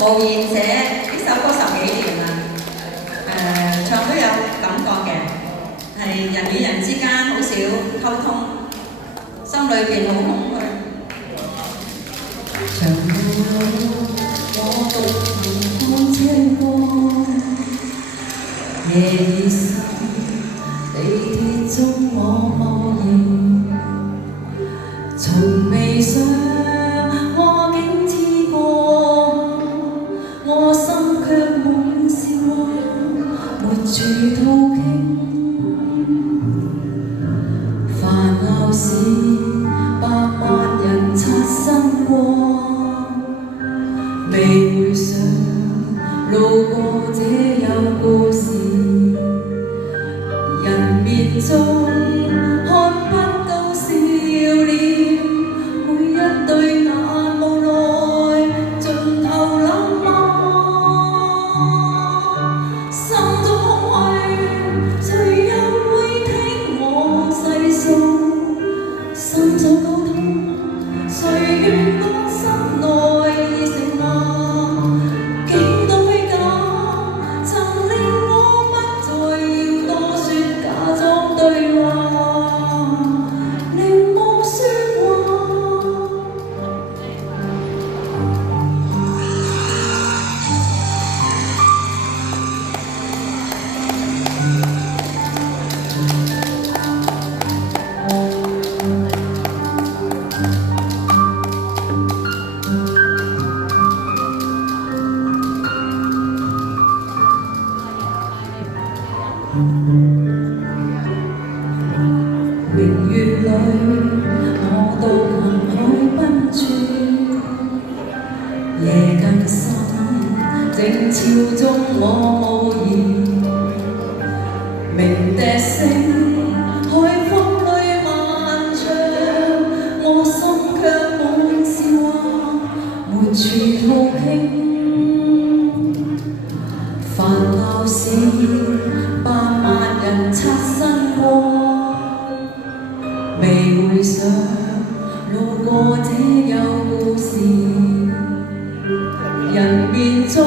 無言者呢首歌10幾年啦，唱都有感覺嘅，係人與人之間好少溝通，心裏邊好空虛。長路我獨行看車光，夜已深，地鐵中我茫然，從未想我竟知過，我心卻滿是愛，沒處吐傾。煩惱是100萬人擦身過，未會想路過這有故事，人面中看不到笑臉，每一對眼無奈盡頭冷漠，心中空虛，誰又會聽我細訴？心中苦痛，誰願講心內承諾？幾多虛假，曾令我不再要多說假裝對話，令我說明月裏，我獨行海濱處，夜更深，靜悄中我無言，鳴笛聲，海風裏漫長，我心卻滿是話，沒處吐傾。煩惱是100萬人擦身過，未會想路過這有故事，人面中